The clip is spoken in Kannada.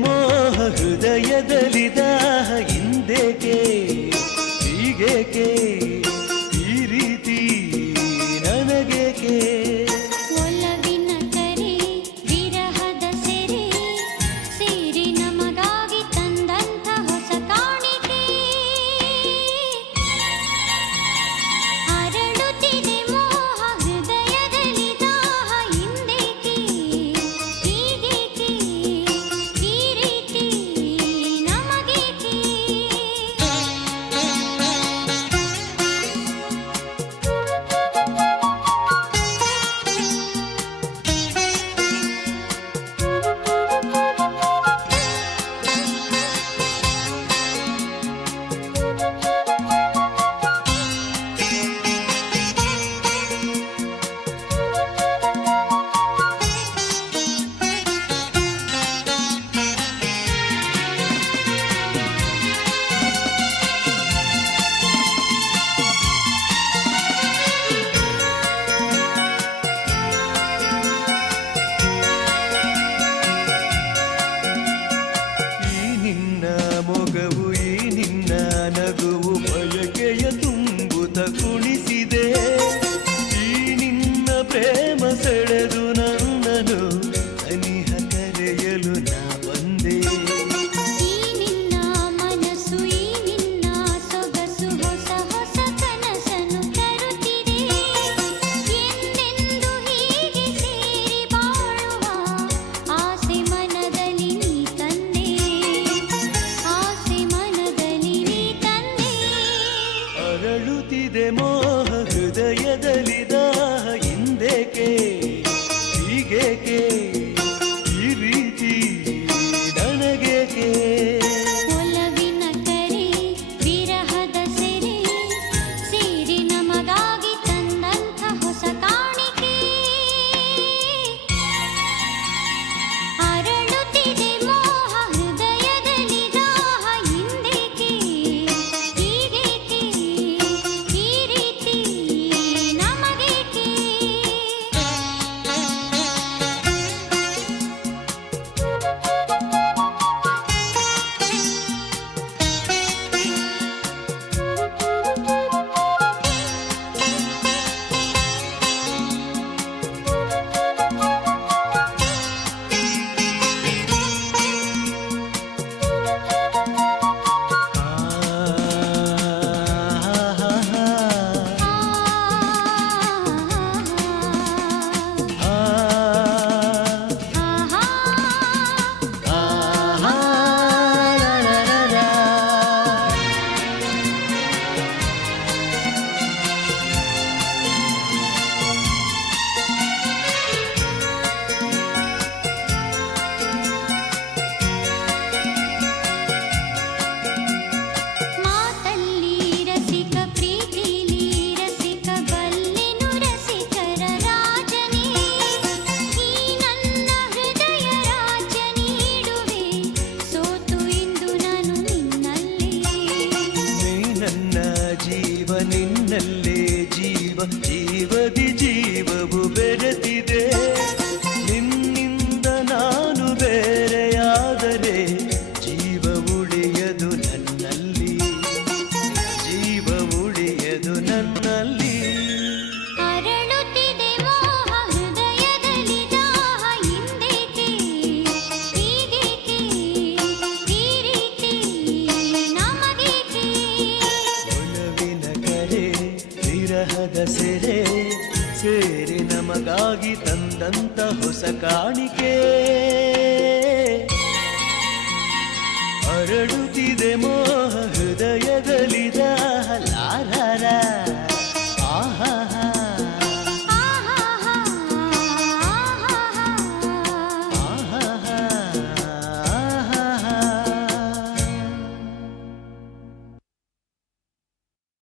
ಮೋಹ ಹೃದಯದಲ್ಲಿ ದಾಹ ಹಿಂದೇಕೆ ಹೀಗೇಕೆ ಈ ರೀತಿ ನನಗೇಕೆ ಒಲವಿನ ಕರೆ ವಿರಹದ ಸೆರೆ ಸೇರಿ ನಮಗಾಗಿ ತಂದಂಥ ಹೊಸ ಕಾಣಿಕೆ ಅರಳುತ್ತಿದೆ ಮೋಹ ಹೃದಯದಲ್ಲಿ ದಾಹ ಹಿಂದೇಕೆ ಹೀಗೇಕೆ ಈ ರೀತಿ ನಮಗೇಕೆ ಈ ನಿನ್ನ ಮೊಗವು ಈ ನಿನ್ನ ನಗುವು ಬಯಕೆಯ ತುಂಬುತ ಕುಣಿಸಿದೆ ಈ ನಿನ್ನ ಪ್ರೇಮ ಸೆಳೆದು ನನ್ನನು ಸನಿಹ ಕರೆಯಲು ನಾ ಬಂದೆ ಈ ನಿನ್ನ ಮನಸ್ಸು ಈ ನಿನ್ನ ಸೊಗಸು ಹೊಸ ಹೊಸ ಕನಸನ್ನು ತರುತ್ತಿದೆ ಎಂದೆಂದು ಹೀಗೆ ಸೇರಿ ಬಾಳುವ ಆಸೆ ಮನದಲ್ಲಿ ನೀ ತಂದೆ ಆಸೆ ಮನದಲ್ಲಿ ನೀ ತಂದೆ ಅರಳುತ್ತಿದೆ ಮೋಹ ಹೃದಯದಲ್ಲಿ ದಾಹ ಹಿಂದೇಕೆ ಹೀಗೇಕೆ ಈ ರೀತಿ ನನಗೇಕೆ ಒಲವಿನ ಕರೆ ವಿರಹದ ಸೆರೆ ಸೇರಿ ನಮಗಾಗಿ ತಂದಂಥ ಹೊಸ ಕಾಣಿಕೆ ಅರಳುತ್ತಿದೆ ಮೋಹ ಹೃದಯದಲ್ಲಿ ದಾಹ ಹಿಂದೇಕೆ ಹೀಗೇಕೆ ಈ ರೀತಿ ನಮಗೇಕೆ ಮಾತಲ್ಲಿ ರಸಿಕ ಪ್ರೀತಿಲಿ ರಸಿಕ ಬಲ್ಲೆನು ರಸಿಕರ ರಾಜನೇ ಈ ನನ್ನ ಹೃದಯ ರಾಜ ನೀಡುವೆ ಸೋತು ಇಂದು ನಾನು ನಿನ್ನಲ್ಲಿ ನೀ ನನ್ನ ಜೀವ ನಿನ್ನಲ್ಲೇ ಜೀವ ಜೀವದಿ ಜೀವವು ಬೆರೆತಿದೆ ನಿನ್ನಿಂದ ನಾನು ಬೇರೆಯಾದರೆ ಜೀವ ಉಳಿಯದು ನನ್ನಲ್ಲಿ ಜೀವ ಉಳಿಯದು ನನ್ನಲ್ಲಿ ಅರಳುತ್ತಿದೆ ಮೋಹ ಹೃದಯದಲ್ಲಿ ದಾಹ ಹಿಂದೇಕೆ ಹೀಗೇಕೆ ಈ ರೀತಿ ನಮಗೇಕೆ ಒಲವಿನ ಕರೆ ವಿರಹದ ಸೆರೆ ಸೇರಿ ನಮಗಾಗಿ ತಂದಂತ ಹೊಸ ಕಾಣಿಕೆ ಅರಳುತ್ತಿದೆ